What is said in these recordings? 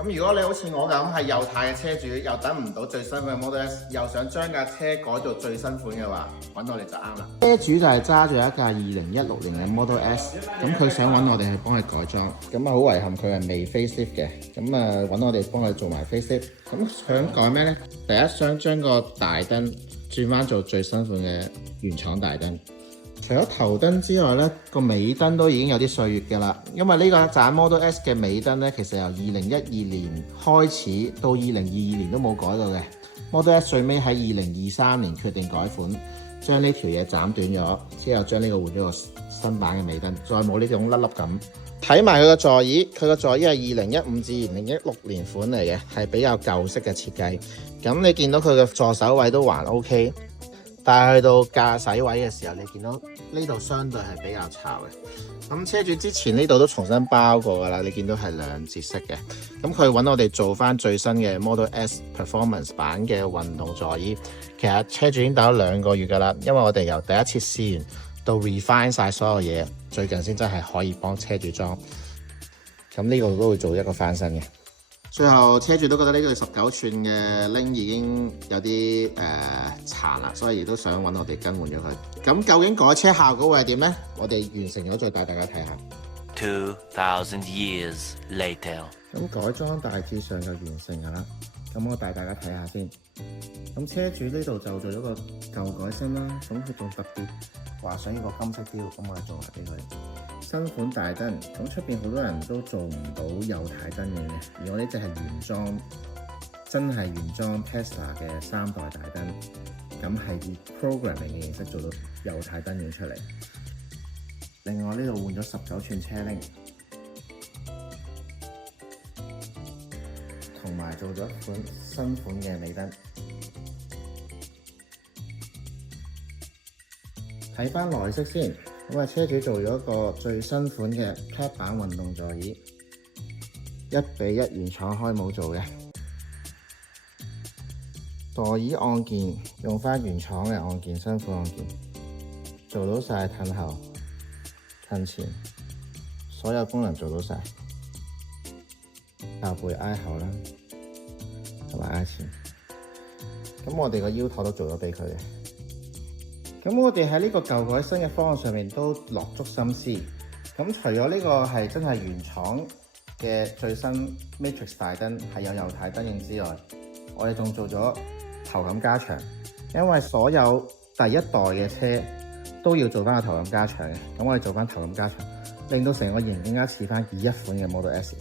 咁如果你好似我咁係右太嘅車主，又等唔到最新款嘅 Model S， 又想將架車改做最新款嘅話，揾我哋就啱啦。車主就係揸住一架2016年嘅 Model S， 咁佢想揾我哋去幫佢改裝，咁啊好遺憾佢係未 facelift 嘅，咁啊揾我哋幫佢做埋 facelift。咁想改咩呢？第一想將個大燈轉翻做最新款嘅原廠大燈。除咗頭燈之外咧，個尾燈都已經有啲歲月㗎啦。因為呢個盞 Model S 嘅尾燈咧，其實由2012年開始到2022年都冇改到嘅。Model S 最尾喺2023年決定改款，將呢條嘢斬短咗，之後將呢個換咗個新版嘅尾燈，再冇呢種粒粒感。睇埋佢個座椅，佢個座椅係2015至2016年款嚟嘅，係比較舊式嘅設計。咁你見到佢嘅座手位都還 OK。但係去到駕駛位嘅時候，你見到呢度相對係比較巢嘅。咁車主之前呢度都重新包過㗎啦，你見到係兩節式嘅。咁佢揾我哋做翻最新嘅 Model S Performance 版嘅運動座椅。其實車主已經等咗2個月㗎啦，因為我哋由第一次試完到 refine 晒所有嘢，最近先真係可以幫車主裝。咁呢個都會做一個翻新嘅。最後車主都覺得呢個19寸嘅 Link 已經有啲殘啦，所以都想揾我哋更換咗佢。咁究竟改車效果會係點呢？我哋完成咗再帶大家睇下。2000 years later。咁改裝大致上就完成㗎啦。咁我帶大家睇下先。咁車主呢度就做咗個舊改新啦。咁佢仲特別話想要個金色標，咁我哋做埋俾佢。新款大燈，咁出邊好多人都做唔到右軚燈嘅，而我呢隻係原裝，真係原裝 Tesla 嘅3代大燈，咁係以 programming 嘅形式做到右軚燈影出嚟。另外呢度換咗19寸車鈴，同埋做咗一款新款嘅尾燈。睇翻內飾先。咁啊，車主做咗一個最新款嘅 Pad 版運動座椅，1:1原廠開模做嘅。座椅按鍵用翻原廠嘅按鍵，新款按鍵，做到晒褪後、褪前，所有功能做到晒。靠背挨後啦，同埋挨前。咁我哋個腰托都做咗俾佢嘅。咁我哋喺呢個舊改新嘅方案上面都落足心思。咁除咗呢個係真係原廠嘅最新 Matrix 大燈係有右軚燈影之外，我哋仲做咗頭枕加長，因為所有第一代嘅車都要做翻個頭枕加長嘅。咁我哋做翻頭枕加長，令到成個型更加似翻以一款嘅 Model S。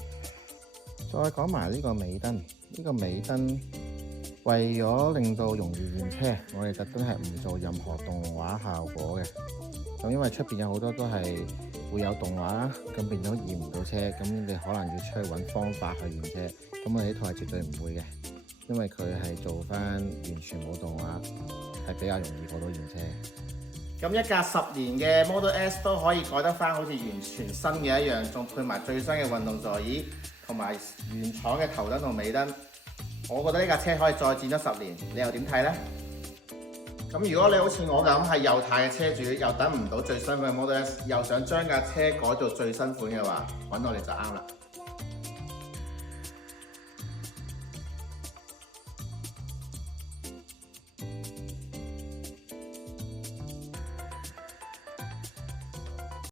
再講埋呢個尾燈，呢個尾燈。為咗令到容易驗車，我哋特登係唔做任何動畫效果嘅。咁因為出邊有好多都係會有動畫啦，咁變咗驗唔到車，咁你可能要出去揾方法去驗車。咁我哋呢套係絕對唔會嘅，因為佢係做翻完全冇動畫，係比較容易過到驗車。咁一架10年嘅 Model S 都可以改得翻好似完全新嘅一樣，仲配埋最新嘅運動座椅，同埋原廠嘅頭燈同尾燈。我覺得呢架車可以再戰咗10年，你又點睇呢？咁如果你好似我咁係右軚嘅車主，又等唔到最新款嘅 Model S， 又想將架車改做最新款嘅話，揾我哋就啱啦。